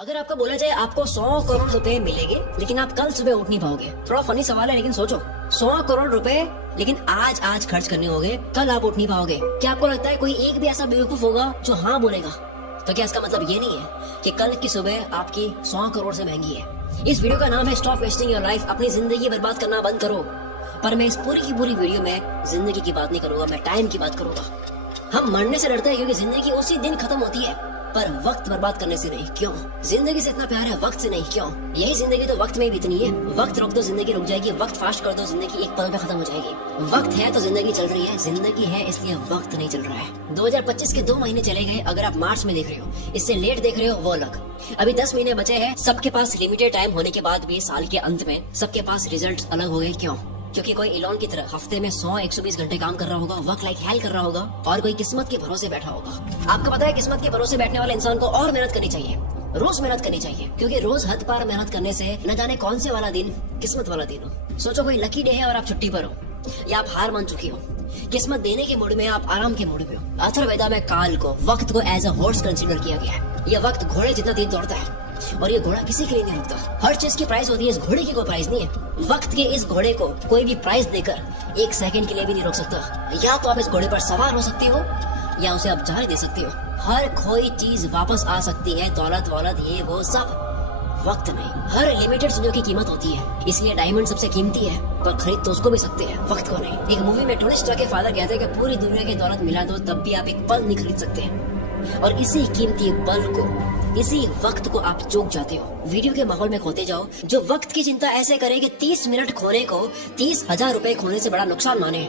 अगर आपको बोला जाए आपको 100 करोड़ रुपए मिलेंगे लेकिन आप कल सुबह उठ नहीं पाओगे, थोड़ा फनी सवाल है लेकिन सोचो, 100 करोड़ रुपए लेकिन आज खर्च करने होंगे, कल आप उठ नहीं पाओगे। क्या आपको लगता है कोई एक भी ऐसा बेवकूफ होगा जो हाँ बोलेगा? तो क्या इसका मतलब ये नहीं है कि कल की सुबह आपकी 100 करोड़ से महंगी है? इस वीडियो का नाम है स्टॉप वेस्टिंग योर लाइफ, अपनी जिंदगी बर्बाद करना बंद करो। पर मैं इस पूरी की पूरी वीडियो में जिंदगी की बात नहीं करूंगा, मैं टाइम की बात करूंगा। हम मरने से डरते हैं क्योंकि जिंदगी उसी दिन खत्म होती है, पर वक्त बर्बाद करने से नहीं। क्यों? जिंदगी से इतना प्यार है, वक्त से नहीं। क्यों? यही जिंदगी तो वक्त में ही बीतनी है। वक्त रोक दो जिंदगी रुक जाएगी, वक्त फास्ट कर दो जिंदगी एक पल में खत्म हो जाएगी। वक्त है तो जिंदगी चल रही है, जिंदगी है इसलिए वक्त नहीं चल रहा है। 2025 के 2 महीने चले गए, अगर आप मार्च में देख रहे हो, इससे लेट देख रहे हो वो अलग। अभी 10 महीने बचे हैं। सबके पास लिमिटेड टाइम होने के बाद भी साल के अंत में सबके पास रिजल्ट अलग हो गए। क्यों? क्योंकि कोई इलॉन की तरह हफ्ते में 100-120 घंटे काम कर रहा होगा, वर्क लाइक हेल कर रहा होगा, और कोई किस्मत के भरोसे बैठा होगा। आपको पता है किस्मत के भरोसे बैठने वाले इंसान को और मेहनत करनी चाहिए, रोज मेहनत करनी चाहिए, क्योंकि रोज हद पार मेहनत करने से न जाने कौन से वाला दिन किस्मत वाला दिन हो। सोचो कोई लकी डे है और आप छुट्टी पर हो, या आप हार मान चुकी हो, किस्मत देने के मूड में, आप आराम के मूड में हो। अथर्ववेदा में काल को, वक्त को एज अ हॉर्स कंसीडर किया गया है। यह वक्त घोड़े जितना तेज दौड़ता है और ये घोड़ा किसी के लिए नहीं रुकता। हर चीज की प्राइस होती है, इस घोड़े की कोई प्राइस नहीं है। वक्त के इस घोड़े को कोई भी प्राइस देकर 1 सेकंड के लिए भी नहीं रोक सकता। या तो आप इस घोड़े पर सवार हो सकते हो या उसे आप जाने दे सकते हो। हर खोई चीज वापस आ सकती है, दौलत वौलत ये वो सब, वक्त नहीं। हर लिमिटेड चीजों की कीमत होती है, इसलिए डायमंड सबसे कीमती है, पर खरीद तो उसको भी सकते हैं, वक्त को नहीं। एक मूवी में टोनी स्टार्क के फादर कहते हैं कि पूरी दुनिया की दौलत मिला दो तब भी आप एक पल नहीं खरीद सकते, और इसी कीमती पल को, इसी वक्त को आप चूक जाते हो। वीडियो के माहौल में खोते जाओ। जो वक्त की चिंता ऐसे करे कि 30 मिनट खोने को 30,000 रुपए खोने से बड़ा नुकसान माने,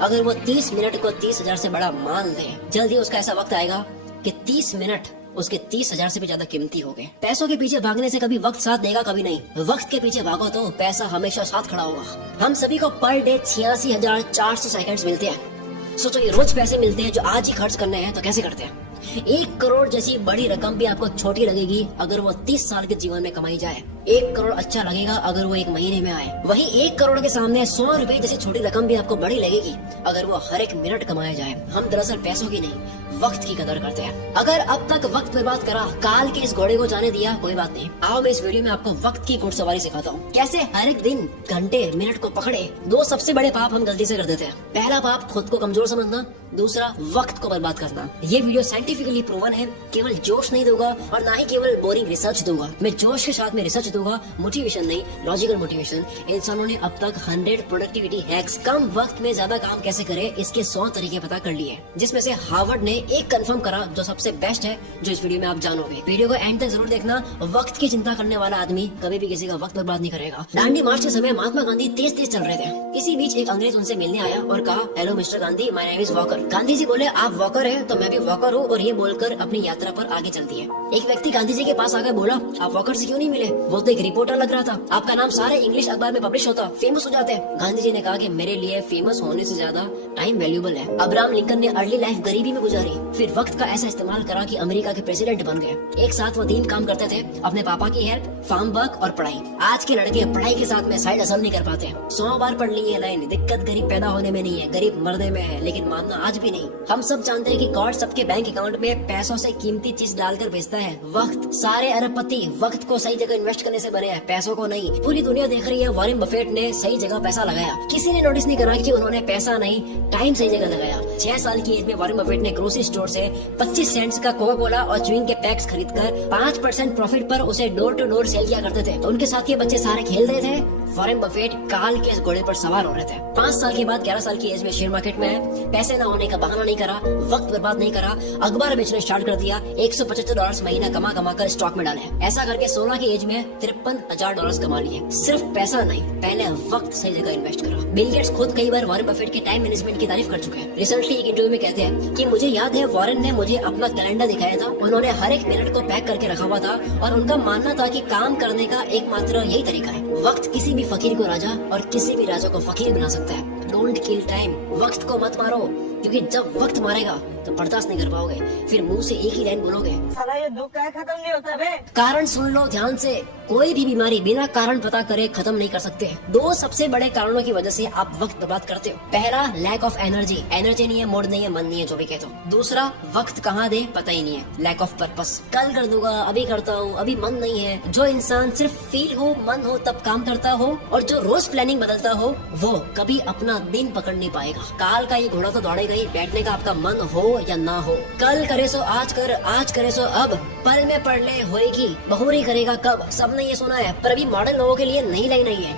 अगर वो 30 मिनट को 30,000 से बड़ा मान ले, जल्दी उसका ऐसा वक्त आएगा कि 30 मिनट उसके 30,000 से भी ज्यादा कीमती हो गए। पैसों के पीछे भागने से कभी वक्त साथ देगा, कभी नहीं। वक्त के पीछे भागो तो पैसा हमेशा साथ खड़ा होगा। हम सभी को पर डे 86,400 सेकंड्स मिलते हैं। सोचो ये रोज पैसे मिलते हैं जो आज ही खर्च करने हैं, तो कैसे करते हैं? 1 करोड़ जैसी बड़ी रकम भी आपको छोटी लगेगी अगर वो 30 साल के जीवन में कमाई जाए। 1 करोड़ अच्छा लगेगा अगर वो 1 महीने में आए। वही 1 करोड़ के सामने 100 रुपए जैसी छोटी रकम भी आपको बड़ी लगेगी अगर वो हर एक मिनट कमाया जाए। हम दरअसल पैसों की नहीं, वक्त की कदर करते हैं। अगर अब तक वक्त बर्बाद करा, काल के इस घोड़े को जाने दिया, कोई बात नहीं। आओ मैं इस वीडियो में आपको वक्त की घुड़सवारी सिखाता हूँ, कैसे हर एक दिन, घंटे, मिनट को पकड़े। 2 सबसे बड़े पाप हम गलती से कर देते हैं। पहला पाप खुद को कमजोर समझना, दूसरा वक्त को बर्बाद करना। ये वीडियो साइंटिफिकली प्रूवन है, केवल जोश नहीं दूंगा और ना ही केवल बोरिंग रिसर्च दूंगा। मैं जोश के साथ में रिसर्च दूंगा, मोटिवेशन नहीं, लॉजिकल मोटिवेशन। इंसानों ने अब तक 100 प्रोडक्टिविटी हैक्स, कम वक्त में ज्यादा काम कैसे करे, इसके 100 तरीके पता कर लिए, जिसमें से हार्वर्ड ने एक कंफर्म करा जो सबसे बेस्ट है, जो इस वीडियो में आप जानोगे। वीडियो को एंड तक जरूर देखना। वक्त की चिंता करने वाला आदमी कभी भी किसी का वक्त बर्बाद नहीं करेगा। दांडी मार्च के समय महात्मा गांधी तेज चल रहे थे। इसी बीच एक अंग्रेज उनसे मिलने आया और कहा, hello mister Gandhi, my name is Walker. Gandhi ji बोले, आप वॉकर हैं तो मैं भी वॉकर हूँ, और ये बोलकर अपनी यात्रा पर आगे चल दिए। एक व्यक्ति गांधी जी के पास आकर बोला, आप वॉकर से क्यों नहीं मिले? वो तो एक रिपोर्टर लग रहा था, आपका नाम सारे इंग्लिश अखबार में पब्लिश होता, फेमस हो जाते। गांधी जी ने कहा कि मेरे लिए फेमस होने से ज्यादा टाइम वैल्यूबल है। अब्राहम लिंकन ने अर्ली लाइफ गरीबी में गुजारी, फिर वक्त का ऐसा इस्तेमाल करा कि अमेरिका के प्रेसिडेंट बन गए। एक साथ वो 3 काम करते थे, अपने पापा की हेल्प, फार्म वर्क और पढ़ाई। आज के लड़के पढ़ाई के साथ में साइड हसल नहीं कर पाते। 100 बार पढ़ ली है लाइन, दिक्कत गरीब पैदा होने में नहीं है, गरीब मरने में है, लेकिन मानना आज भी नहीं। हम सब जानते हैं कि गॉड सबके बैंक अकाउंट में पैसों से कीमती चीज डालकर भेजता है, वक्त। सारे अरबपति वक्त को सही जगह इन्वेस्ट करने से बने हैं, पैसों को नहीं। पूरी दुनिया देख रही है वॉरेन बफेट ने सही जगह पैसा लगाया। किसी ने नोटिस नहीं करा कि उन्होंने पैसा नहीं, टाइम सही जगह लगाया। 6 साल की एज में वॉरेन बफेट ने ग्रोसरी स्टोर से 25 सेंट्स का कोका कोला और च्युइंग के पैक्स खरीदकर 5% प्रॉफिट पर उसे डोर टू डोर सेल किया करते थे। तो उनके साथ ये बच्चे सारे खेल रहे थे, वॉरेन बफेट काल के इस घोड़े पर सवार हो रहे थे। 5 साल के बाद 11 साल की एज में शेयर मार्केट में है, पैसे न होने का बहाना नहीं करा, वक्त बर्बाद नहीं करा, अखबार बेचना स्टार्ट कर दिया। $175 महीना कमा कर स्टॉक में डाले। ऐसा करके 16 की एज में $53,000 कमा लिए। सिर्फ पैसा नहीं, पहले वक्त सही जगह इन्वेस्ट करा। बिल गेट्स खुद कई बार वॉरेन बफेट के टाइम मैनेजमेंट की तारीफ कर चुके हैं। रिसेंटली एक इंटरव्यू में कहते हैं कि मुझे याद है वॉरेन ने मुझे अपना कैलेंडर दिखाया था, उन्होंने हर एक मिनट को पैक करके रखा हुआ था, और उनका मानना था कि काम करने का एकमात्र यही तरीका है। वक्त किसी भी फकीर को राजा और किसी भी राजा को फकीर बना सकता है। डोंट किल टाइम, वक्त को मत मारो, क्योंकि जब वक्त मारेगा तो बर्दाश्त नहीं कर पाओगे, फिर मुंह से एक ही लाइन बोलोगे, साला ये दुख का खत्म नहीं होता बे। कारण सुन लो ध्यान से, कोई भी बीमारी बिना कारण पता करे खत्म नहीं कर सकते। दो सबसे बड़े कारणों की वजह से आप वक्त बर्बाद करते हो। पहला, लैक ऑफ एनर्जी नहीं है, मूड नहीं है, मन नहीं है, जो भी कहते हो। दूसरा, वक्त कहाँ दे पता ही नहीं है, लैक ऑफ पर्पस। कल कर दूंगा, अभी करता हूँ, अभी मन नहीं है। जो इंसान सिर्फ फील हो, मन हो तब काम करता हो और जो रोज प्लानिंग बदलता हो वो कभी अपना दिन पकड़ नहीं पाएगा। काल का ये घोड़ा तो दौड़ेगा ही, बैठने का आपका मन हो या ना हो। कल करे सो आज कर, आज करे सो अब, पल में पढ़ ले होएगी, बहुरी करेगा कब। सबने ये सुना है पर अभी मॉडर्न लोगों के लिए नई लाइन नहीं है।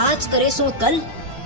आज करे सो कल,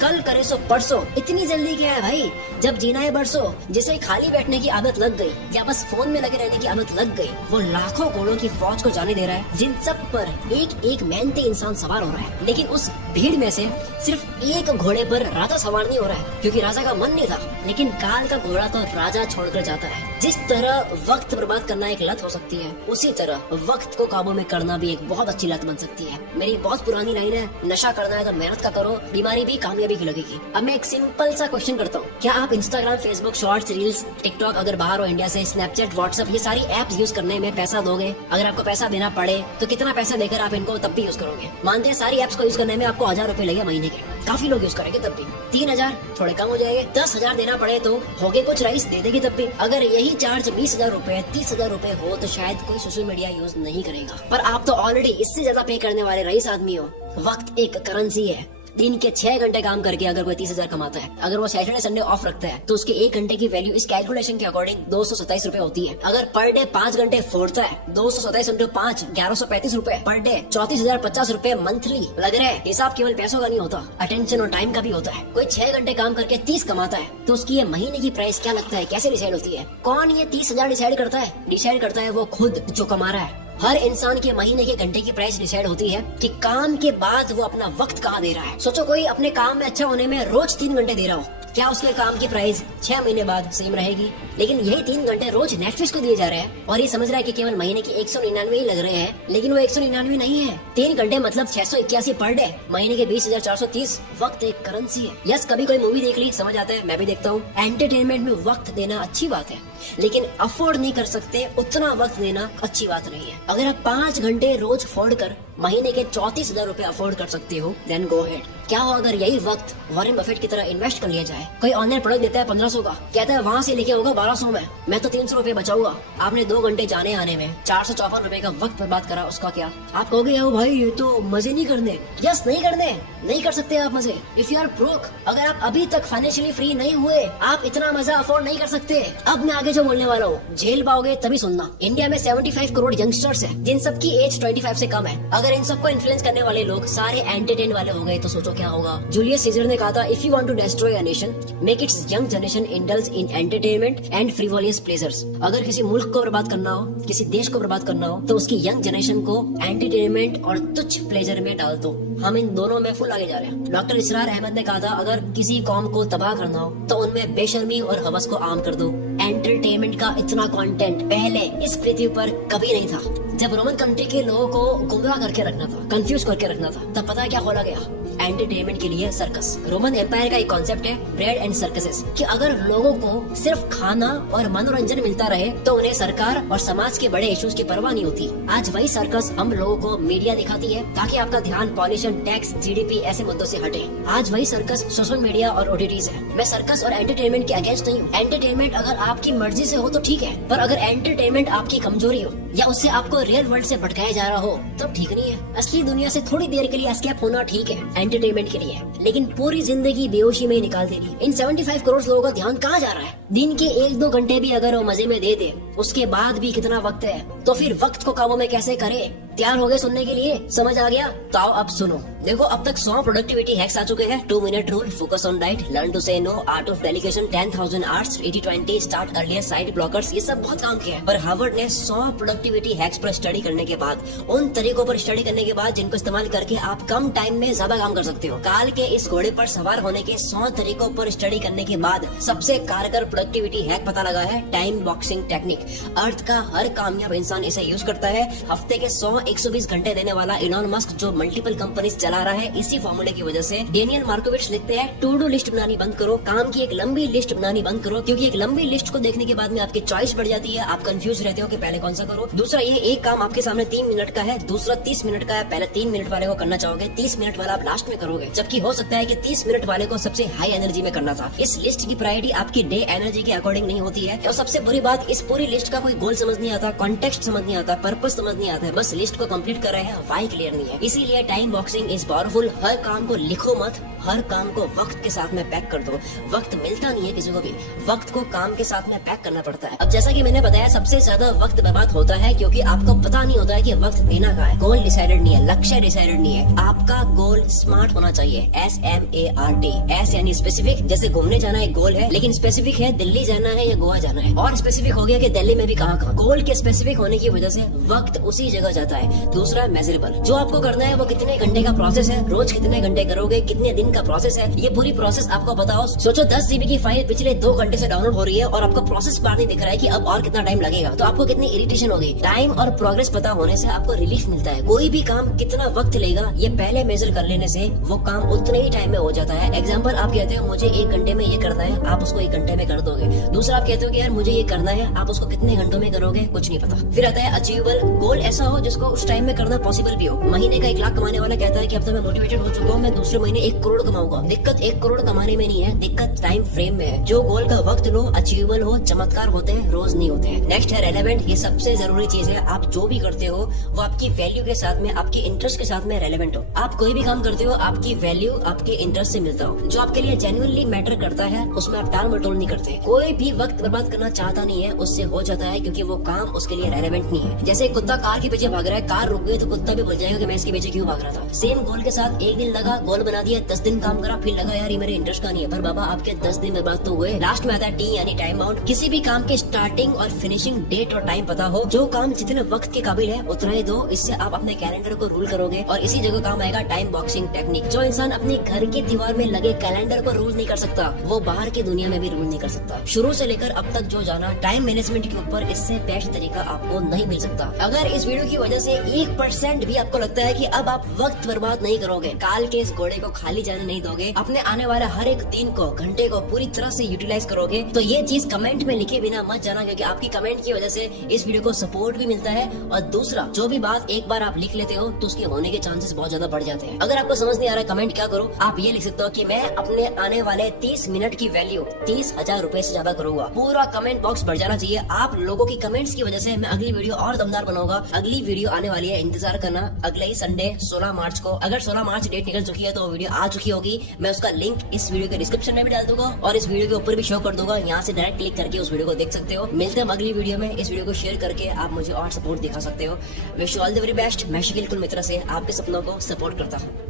कल करे सो परसों। इतनी जल्दी क्या है भाई, जब जीना है बरसों। जिसे खाली बैठने की आदत लग गई या बस फोन में लगे रहने की आदत लग गई, वो लाखों घोड़ों की फौज को जाने दे रहा है, जिन सब पर एक एक मेहनती इंसान सवार हो रहा है। लेकिन उस भीड़ में से सिर्फ एक घोड़े पर राजा सवार नहीं हो रहा है, क्योंकि राजा का मन नहीं था। लेकिन काल का घोड़ा तो राजा छोड़कर जाता है। जिस तरह वक्त बर्बाद करना एक लत हो सकती है, उसी तरह वक्त को काबू में करना भी एक बहुत अच्छी लत बन सकती है। मेरी बहुत पुरानी लाइन है, नशा करना है तो मेहनत का करो, बीमारी भी कामयाबी की लगेगी। अब मैं एक सिंपल सा क्वेश्चन करता हूँ, क्या आप Instagram, Facebook, shorts, reels, TikTok अगर बाहर हो इंडिया से, स्नैपचैट, व्हाट्सएप, ये सारी एप्स यूज करने में पैसा दोगे? अगर आपको पैसा देना पड़े तो कितना पैसा देकर आप इनको तब भी यूज करोगे? मानते हैं सारी एप्स को यूज करने में आपको 1000 रुपए लगे महीने के, काफी लोग यूज करेंगे तब भी। 3000 थोड़े कम हो जाएंगे। 10,000 देना पड़े तो होगे कुछ राइस दे देगी तब भी। अगर यही चार्ज 20,000 रुपए, 30,000 रुपए हो तो शायद कोई सोशल मीडिया यूज नहीं करेगा। पर आप तो ऑलरेडी इससे ज्यादा पे करने वाले रईस आदमी हो। वक्त एक करेंसी है। दिन के 6 घंटे काम करके अगर कोई 30,000 कमाता है, अगर वो सैटरडे संडे ऑफ रखता है तो उसके 1 घंटे की वैल्यू इस कैलकुलेशन के अकॉर्डिंग 227 रुपए होती है। अगर पर डे 5 घंटे फोड़ता है, 227 इंटू 5, 1135 रुपए पर डे, 34,050 रुपए मंथली लग रहे हैं। हिसाब केवल पैसों का नहीं होता, अटेंशन और टाइम का भी होता है। कोई 6 घंटे काम करके 30 कमाता है तो उसकी ये महीने की प्राइस क्या लगता है, कैसे डिसाइड होती है? कौन ये 30,000 डिसाइड करता है? डिसाइड करता है वो खुद जो कमा रहा है। हर इंसान के महीने के घंटे की प्राइस डिसाइड होती है कि काम के बाद वो अपना वक्त कहाँ दे रहा है। सोचो कोई अपने काम में अच्छा होने में रोज 3 घंटे दे रहा हो, क्या उसके काम की प्राइस 6 महीने बाद सेम रहेगी? लेकिन यही 3 घंटे रोज नेटफ्लिक्स को दिए जा रहे हैं और ये समझ रहा है कि केवल महीने की 199 ही लग रहे हैं, लेकिन वो 199 नहीं है। 3 घंटे मतलब 681 पर डे, महीने के 20,430। वक्त एक करेंसी है। यस, कभी कोई मूवी देख ली, समझ आता है, मैं भी देखता हूँ। एंटरटेनमेंट में वक्त देना अच्छी बात है, लेकिन अफोर्ड नहीं कर सकते उतना वक्त देना अच्छी बात नहीं है। अगर आप 5 घंटे रोज फोड़ कर महीने के 34,000 रुपए अफोर्ड कर सकते हो, देन गो हेड। क्या हो अगर यही वक्त वॉरेन बफेट की तरह इन्वेस्ट कर लिया जाए? कोई ऑनलाइन प्रोडक्ट देता है 1500 का, कहता है वहाँ से लेके होगा 1200 में, मैं तो 300 रुपए बचाऊंगा। आपने 2 घंटे जाने आने में 454 रुपए का वक्त बर्बाद करा, उसका क्या? आप कहोगे ओ भाई ये तो मजे नहीं करने। यस, नहीं करने, नहीं कर सकते आप मजे। इफ यू आर ब्रोक, अगर आप अभी तक फाइनेंशियली फ्री नहीं हुए, आप इतना मजा अफोर्ड नहीं कर सकते। अब मैं आगे जो बोलने वाला हूँ झेल पाओगे तभी सुनना। इंडिया में 75 करोड़ यंगस्टर्स हैं, जिन सबकी एज 25 से कम है। अगर इन सबको इन्फ्लुएंस करने वाले लोग सारे एंटरटेन वाले हो गए तो सोचो क्या होगा। जूलियस सीजर ने कहा था, if you want to destroy a nation, make its young generation indulge in entertainment and frivolous pleasures. अगर किसी मुल्क को बर्बाद करना हो, किसी देश को बर्बाद करना हो, तो उसकी यंग जनरेशन को एंटरटेनमेंट और तुच्छ प्लेजर में डाल दो। हम इन दोनों में फुल आगे जा रहे हैं। डॉक्टर इसरार अहमद ने कहा था, अगर किसी कौम को तबाह करना हो तो उनमें बेशर्मी और हवस को आम कर दो। एंटरटेनमेंट का इतना कंटेंट पहले इस पृथ्वी पर कभी नहीं था। जब रोमन कंट्री के लोगों को गुमराह करके रखना था, कंफ्यूज करके रखना था, तब पता है क्या खोला गया? एंटरटेनमेंट के लिए सर्कस। रोमन एम्पायर का एक कॉन्सेप्ट है ब्रेड एंड सर्कसेस, कि अगर लोगों को सिर्फ खाना और मनोरंजन मिलता रहे तो उन्हें सरकार और समाज के बड़े इश्यूज की परवाह नहीं होती। आज वही सर्कस हम लोगों को मीडिया दिखाती है ताकि आपका ध्यान पॉल्यूशन, टैक्स, जीडीपी ऐसे मुद्दों से हटे। आज वही सर्कस सोशल मीडिया और ओटीटीज है। मैं सर्कस और एंटरटेनमेंट के अगेंस्ट नहीं हूँ। एंटरटेनमेंट अगर आपकी मर्जी से हो तो ठीक है, पर अगर एंटरटेनमेंट आपकी कमजोरी हो या उससे आपको रियल वर्ल्ड से भटकाया जा रहा हो तब ठीक नहीं है। असली दुनिया से थोड़ी देर के लिए एस्केप होना ठीक है एंटरटेनमेंट के लिए, लेकिन पूरी जिंदगी बेहोशी में निकाल देनी। इन 75 करोड़ लोगों का ध्यान कहाँ जा रहा है? दिन के 1-2 घंटे भी अगर वो मजे में दे दे, उसके बाद भी कितना वक्त है, तो फिर वक्त को काबू में कैसे करे? तैयार हो गए सुनने के लिए? समझ आ गया? तो आओ अब सुनो। देखो, अब तक 100 प्रोडक्टिविटी हैक्स आ चुके हैं। 2 minute rule, focus on diet, learn to say no, art of delegation, 10,000 hours, 80-20, start earlier, side blockers, ये सब बहुत काम किया है। पर हार्वर्ड ने 100 प्रोडक्टिविटी हैक्स पर स्टडी करने के बाद, उन तरीकों पर स्टडी करने के बाद जिनको इस्तेमाल करके आप कम टाइम में ज्यादा काम कर सकते हो, काल के इस घोड़े पर सवार होने के 100 तरीकों पर स्टडी करने के बाद सबसे कारगर प्रोडक्टिविटी हैक पता लगा है, टाइम बॉक्सिंग टेक्निक। अर्थ का हर कामयाब इंसान इसे यूज करता है। हफ्ते के 100-120 घंटे देने वाला इलॉन मस्क जो मल्टीपल कंपनीज चला रहा है, इसी फॉर्मूले की वजह से। डेनियल मार्कोविट्ज लिखते हैं, टू डू लिस्ट बनानी बंद करो, काम की एक लंबी लिस्ट बनानी बंद करो, क्योंकि एक लंबी लिस्ट को देखने के बाद में आपकी चॉइस बढ़ जाती है, आप कंफ्यूज रहते हो कि पहले कौन सा करो। दूसरा, ये एक काम आपके सामने 3 मिनट का है, दूसरा 30 मिनट का है, पहले 3 मिनट वाले को करना चाहोगे, 30 मिनट वाला आप लास्ट में करोगे, जबकि हो सकता है कि 30 मिनट वाले को सबसे हाई एनर्जी में करना था। इस लिस्ट की प्रायोरिटी आपकी डे एनर्जी के अकॉर्डिंग नहीं होती है। और सबसे बुरी बात, इस पूरी लिस्ट का कोई गोल समझ नहीं आता, कॉन्टेक्स्ट समझ नहीं आता, पर्पस समझ नहीं आता है, बस लिस्ट को कंप्लीट कर रहे हैं, व्हाई क्लियर नहीं है। इसीलिए टाइम बॉक्सिंग इज पावरफुल। हर काम को लिखो मत, हर काम को वक्त के साथ में पैक कर दो। वक्त मिलता नहीं है किसी को भी, वक्त को काम के साथ में पैक करना पड़ता है। अब जैसा कि मैंने बताया, सबसे ज्यादा वक्त बर्बाद होता है क्योंकि आपको पता नहीं होता है कि वक्त देना कहाँ है। गोल डिसाइडेड नहीं है, लक्ष्य डिसाइडेड नहीं है। आपका गोल स्मार्ट होना चाहिए, SMART। S यानी स्पेसिफिक, जैसे घूमने जाना एक गोल है, लेकिन स्पेसिफिक है दिल्ली जाना है या गोवा जाना है, और स्पेसिफिक हो गया कि दिल्ली में भी कहाँ। गोल के स्पेसिफिक होने की वजह से वक्त उसी जगह जाता है। दूसरा, मेजरेबल, जो आपको करना है वो कितने घंटे का प्रोसेस है, रोज कितने घंटे करोगे, कितने दिन का प्रोसेस है, ये पूरी प्रोसेस आपको बताओ। सोचो 10 GB की फाइल पिछले 2 घंटे से डाउनलोड हो रही है और आपको प्रोसेस बार नहीं दिख रहा है कि अब और कितना टाइम लगेगा, तो आपको कितनी इरिटेशन होगी। टाइम और प्रोग्रेस पता होने से आपको रिलीफ मिलता है। कोई भी काम कितना वक्त लेगा ये पहले मेजर कर लेने से वो काम उतने ही टाइम में हो जाता है। एग्जाम्पल, आप कहते हो मुझे 1 घंटे में ये करना है, आप उसको 1 घंटे में कर दोगे। दूसरा, आप कहते हो कि यार मुझे ये करना है, आप उसको कितने घंटों में करोगे, कुछ नहीं पता। फिर आता है अचीवेबल, गोल ऐसा हो जिसको उस टाइम में करना पॉसिबल भी हो। महीने का 1 लाख कमाने वाला कहता है कि अब तो मैं मोटिवेटेड हो चुका हूँ, मैं दूसरे महीने 1 करोड़ कमाऊंगा। दिक्कत 1 करोड़ कमाने में नहीं है, दिक्कत टाइम फ्रेम में है। जो गोल का वक्त लो, अचीवेबल हो, चमत्कार होते हैं, रोज नहीं होते हैं। नेक्स्ट है रेलेवेंट। ये सबसे जरूरी चीज है। आप जो भी करते हो वो आपकी वैल्यू के साथ में, आपके इंटरेस्ट के साथ में रेलेवेंट हो। आप कोई भी काम करते हो आपकी वैल्यू आपके इंटरेस्ट से मिलता हो। जो आपके लिए जेन्युइनली मैटर करता है उसमें आप टाल मटोल नहीं करते। कोई भी वक्त बर्बाद करना चाहता नहीं है, उससे हो जाता है, क्योंकि वो काम उसके लिए रेलेवेंट नहीं है। जैसे कुत्ता कार के पीछे भाग रहा है, कार रुक गई तो कुत्ता भी भूल जाएगा कि मैं इसके पीछे क्यों भाग रहा था। सेम गोल के साथ 1 दिन लगा, गोल बना दिया, 10 दिन काम करा, फिर लगा यार ये मेरे इंटरेस्ट का नहीं है, पर बाबा आपके 10 दिन बर्बाद तो हुए। लास्ट में आता है T यानी टाइम बाउंड। किसी भी काम के स्टार्टिंग और फिनिशिंग डेट और टाइम पता हो। जो काम जितने वक्त के काबिल है उतना ही दो, इससे आप अपने कैलेंडर को रूल करोगे। और इसी जगह काम आएगा टाइम बॉक्सिंग टेक्निक। जो इंसान अपने घर की दीवार में लगे कैलेंडर को रूल नहीं कर सकता, वो बाहर की दुनिया में भी रूल नहीं कर सकता। शुरू से लेकर अब तक जो जाना टाइम मैनेजमेंट के ऊपर, इससे बेस्ट तरीका आपको नहीं मिल सकता। अगर इस वीडियो की वजह से 1% भी आपको लगता है कि अब आप वक्त बर्बाद नहीं करोगे, काल के इस घोड़े को खाली जाने नहीं दोगे, अपने आने वाले हर एक दिन को, घंटे को पूरी तरह से यूटिलाइज करोगे, तो ये चीज कमेंट में लिखे बिना मत जाना, क्योंकि आपकी कमेंट की वजह से इस वीडियो को सपोर्ट भी मिलता है। और दूसरा, जो भी बात एक बार आप लिख लेते हो तो उसके होने के चांसेस बहुत ज्यादा बढ़ जाते हैं। अगर आपको समझ नहीं आ रहा है कमेंट क्या करो, आप ये लिख सकते हो कि मैं अपने आने वाले 30 मिनट की वैल्यू 30,000 रुपए से ज्यादा करूंगा। पूरा कमेंट बॉक्स भर जाना चाहिए। आप लोगों की कमेंट्स की वजह से मैं अगली वीडियो और दमदार बनाऊंगा। अगली वीडियो आने वाली है, इंतजार करना, अगले ही संडे 16 मार्च को। अगर 16 मार्च डेट निकल चुकी है तो वीडियो आ चुकी होगी। मैं उसका लिंक इस वीडियो के डिस्क्रिप्शन में भी डाल दूंगा और इस वीडियो के ऊपर भी शो कर दूंगा। यहाँ से डायरेक्ट क्लिक करके उस वीडियो को देख सकते हो। मिलते हैं अगली वीडियो में। इस वीडियो को शेयर करके आप मुझे और सपोर्ट दिखा सकते हो। Wish you all the very best. मैं शकील कुल मित्रा से आपके सपनों को सपोर्ट करता हूँ।